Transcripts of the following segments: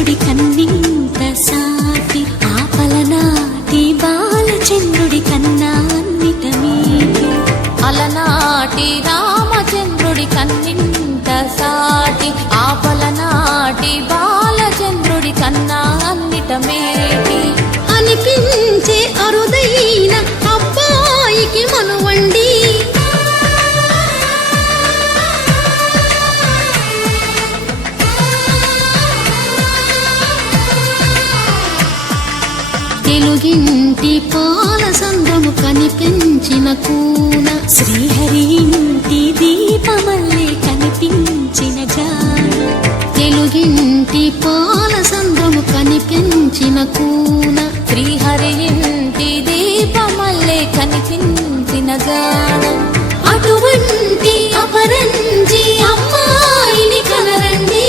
బాలచంద్రుడి కన్నింత సాటి ఆపలనాటి బాలచంద్రుడి కన్నా అన్నిట మీటి అలనాటి రామచంద్రుడి కన్నింత సాటి ఆపలనాటి బాలచంద్రుడి కన్నా అన్నిట మేటి అనిపించే అరుదైన అబ్బాయికి మనువండి తెలుగింటి పాల సంద్రము కనిపించిన కూన శ్రీహరి ఇంటి దీపమల్లే కనిపించిన జాన తెలుగింటి పాల సంద్రము కనిపించిన కూన శ్రీహరి ఇంటి దీపమల్లే కనిపించిన గానం అటువంటి అపరంజి అమ్మాయిని కనరండి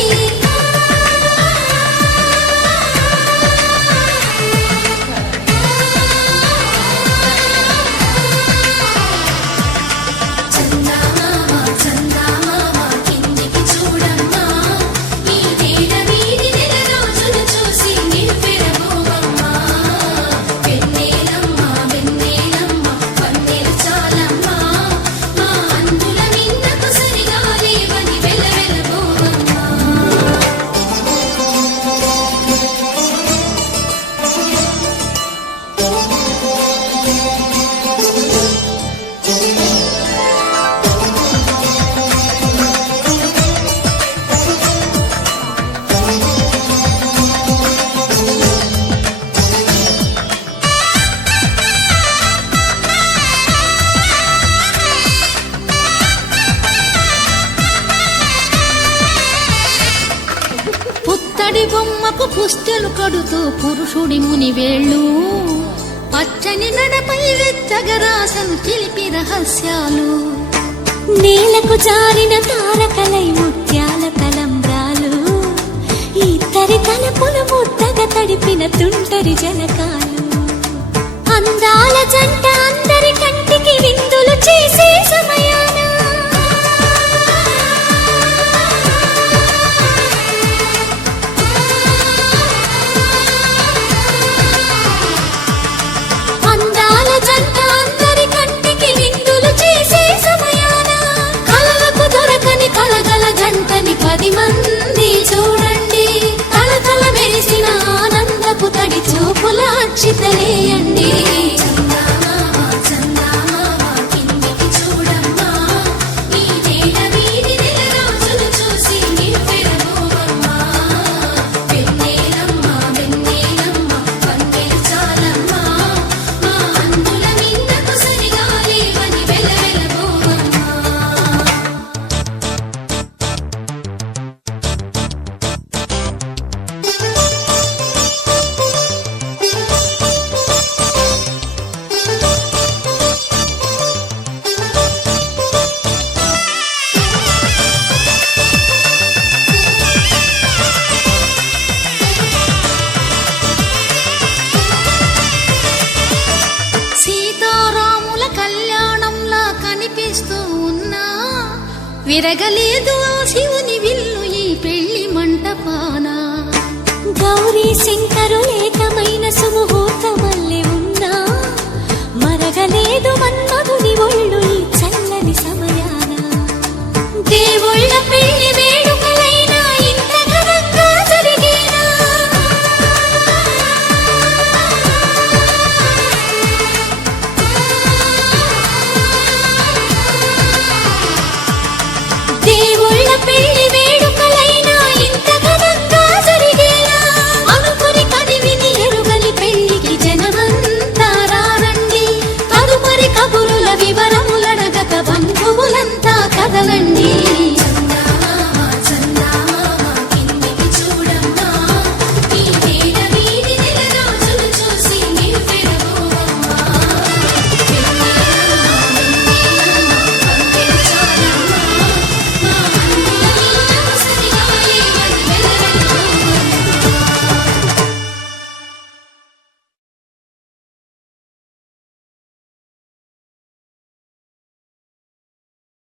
పుత్తడి బొమ్మకు పుస్తెలు కడుతూ పురుషుడి ముని వేళ్ళు పచ్చని నడపై వెచ్చగరాసను చిలిపి రహస్యాలు నేలకు జారిన తారకలై ముత్యాల తలంబ్రాలు ఇద్దరి తలపులు ముద్దగా తడిపిన తుంటరి జలకాలు అందాల జంట అందరి కంటికి విందులు చేసే సమయాన జంటని 10 మంది చూడండి తలతల మెరిసిన ఆనందపు తడి చూపుల అచ్చితలేయండి విరగలేదు ఆ శివుని విల్లు ఈ పెళ్లి మంటపాన గౌరీ సింగ్